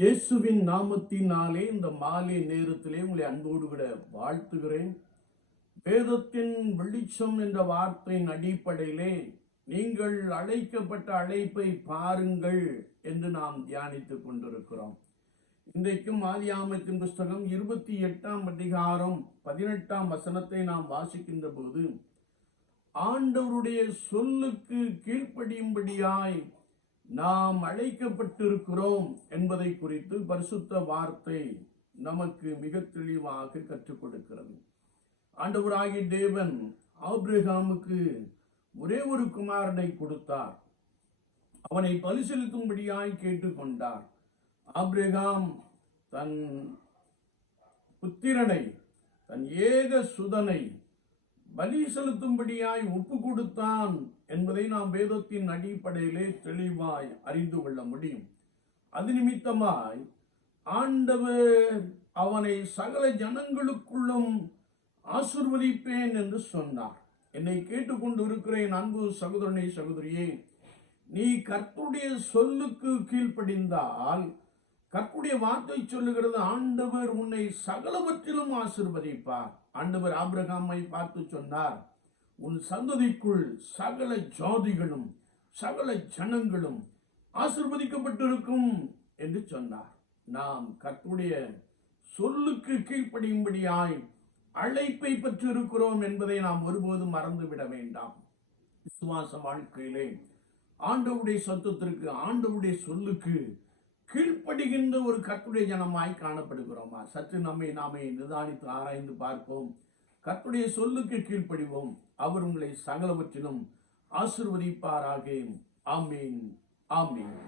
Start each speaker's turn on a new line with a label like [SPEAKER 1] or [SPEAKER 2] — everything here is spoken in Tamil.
[SPEAKER 1] இயேசுவின் நாமத்தினாலே இந்த மாலை நேரத்திலே உங்களை அன்போடு விட வாழ்த்துகிறேன். வேதத்தின் வெளிச்சம் என்ற வார்த்தையின் அடிப்படையிலே நீங்கள் அழைக்கப்பட்ட அழைப்பை பாருங்கள் என்று நாம் தியானித்துக் கொண்டிருக்கிறோம். இன்றைக்கும் ஆதியாமத்தின் புஸ்தகம் இருபத்தி எட்டாம் அதிகாரம் பதினெட்டாம் வசனத்தை நாம் வாசிக்கின்ற போது ஆண்டவருடைய சொல்லுக்கு கீழ்ப்படியும்படியாய் நாம் அழைக்கப்பட்டிருக்கிறோம் என்பதை குறித்து பரிசுத்த வார்த்தை நமக்கு மிக தெளிவாக கற்றுக் கொடுக்கிறது ஆண்டவராகி தேவன் ஆப்ரஹாமுக்கு ஒரே ஒரு குமாரனை கொடுத்தார். அவனை பரிசீலிக்கும்படியாய் கேட்டுக்கொண்டார். ஆப்ரஹாம் தன் புத்திரனை தன் ஏக சுதனை பலி செலுத்தும்படியாய் ஒப்பு கொடுத்தான் என்பதை நாம் வேதத்தின் அடிப்படையிலே தெளிவாய் அறிந்து கொள்ள முடியும். அது நிமித்தமாய் ஆண்டவர் அவனை சகல ஜனங்களுக்குள்ளும் ஆசிர்வதிப்பேன் என்று சொன்னார். என்னை கேட்டுக்கொண்டு இருக்கிறேன் அன்பு சகோதரனை சகோதரியே நீ கர்த்துடைய சொல்லுக்கு கீழ்ப்படிந்தால் கற்புடைய வார்த்தை சொல்லுகிறது ஆண்டவர் உன்னை சகலவற்றிலும் ஆசிர்வதிப்பார். ஆண்டவர் ஆபிரகாமை பார்த்து சொன்னார் உன் சந்ததிக்குள் சகல ஜாதிகளும் சகல ஜனங்களும் ஆசிர்வதிக்கப்பட்டிருக்கும் என்று சொன்னார். நாம் கற்புடைய சொல்லுக்கு கீழ்ப்படியும்படியாய் அழைப்பை பெற்றிருக்கிறோம் என்பதை நாம் ஒருபோதும் மறந்துவிட வேண்டாம். விசுவாச வாழ்க்கையிலே ஆண்டவுடைய சத்தத்திற்கு ஆண்டவுடைய சொல்லுக்கு கீழ்ப்படுகின்ற ஒரு கத்துடைய ஜனமாய் காணப்படுகிறோமா? சற்று நம்மை நாமே நிதானித்து ஆராய்ந்து பார்ப்போம். கத்துடைய சொல்லுக்கு கீழ்ப்படிவோம். அவர் உங்களை சகலவற்றிலும் ஆசிர்வதிப்பாராக. ஆமீன். ஆமீன்.